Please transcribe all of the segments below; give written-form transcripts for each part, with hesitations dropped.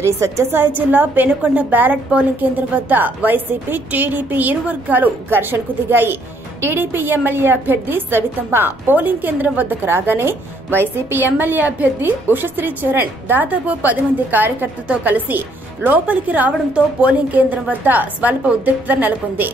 శ్రీ సత్యసాయి జిల్లా Penukonda ballot polling కేంద్రం వద్ద వైసీపీ టీడీపీ ఇరు వర్గాలు ఘర్షణకు దిగాయి. టీడీపీ ఎమ్మెల్యే అభ్యర్థి సవితమ్మ పోలింగ్ కేంద్రం వద్దకు రాగానే వైసీపీ ఎమ్మెల్యే అభ్యర్థి ఉషశ్రీ చరణ్ దాదాపు 10 మంది కార్యకర్తలతో కలిసి లోపలికి రావడంతో పోలింగ్ కేంద్రం వద్ద స్వల్ప ఉద్రిక్తత నెలకొంది.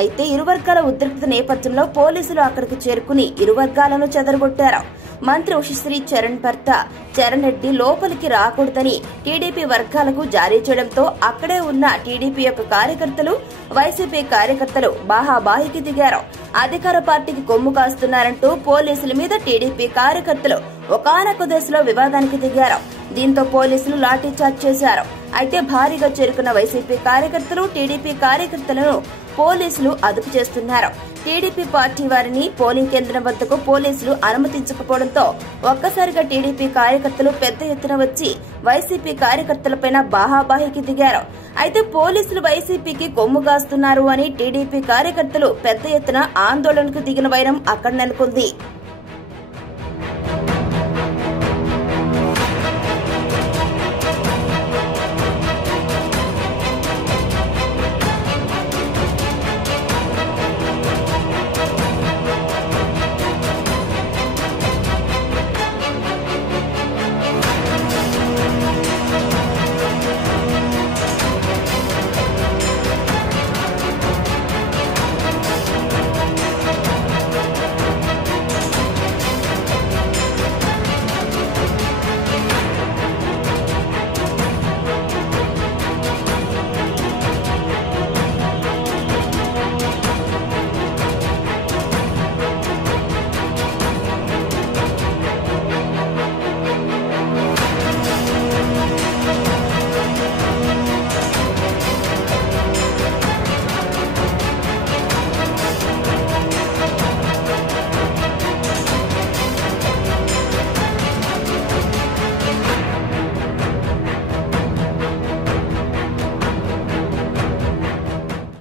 అయితే ఇరు వర్గాల ఉద్రిక్తత నేపథ్యంలో పోలీసులు అక్కడికి చేరుకుని ఇరు వర్గాలను చెదరగొట్టారు. మంత్రి ఉషశ్రీ చరణ్ భర్త చరణ్ రెడ్డి లోపలికి రాకూడదని టీడీపీ వర్గాలకు జారీ చేయడంతో అక్కడే ఉన్న టీడీపీ యొక్క కార్యకర్తలు వైసీపీ కార్యకర్తలు బాహాబాహికి దిగారు. అధికార పార్టీకి కొమ్ము కాస్తున్నారంటూ పోలీసుల మీద టీడీపీ కార్యకర్తలు ఒకానొక దశలో వివాదానికి దిగారు. దీంతో పోలీసులు లాఠీచార్జ్ చేశారు. అయితే భారీగా చేరుకున్న వైసీపీ కార్యకర్తలు టీడీపీ కార్యకర్తలను పోలీసులు అదుపు చేస్తున్నారు. టీడీపీ పార్టీ వారిని పోలింగ్ కేంద్రం వద్దకు పోలీసులు అనుమతించకపోవడంతో ఒక్కసారిగా టీడీపీ కార్యకర్తలు పెద్ద ఎత్తున వచ్చి వైసీపీ కార్యకర్తలపై బాహాబాహికి దిగారు. అయితే పోలీసులు వైసీపీకి కొమ్ము కాస్తున్నారు అని టీడీపీ కార్యకర్తలు పెద్ద ఎత్తున ఆందోళనకు దిగిన వైరం అక్కడ నెలకొంది.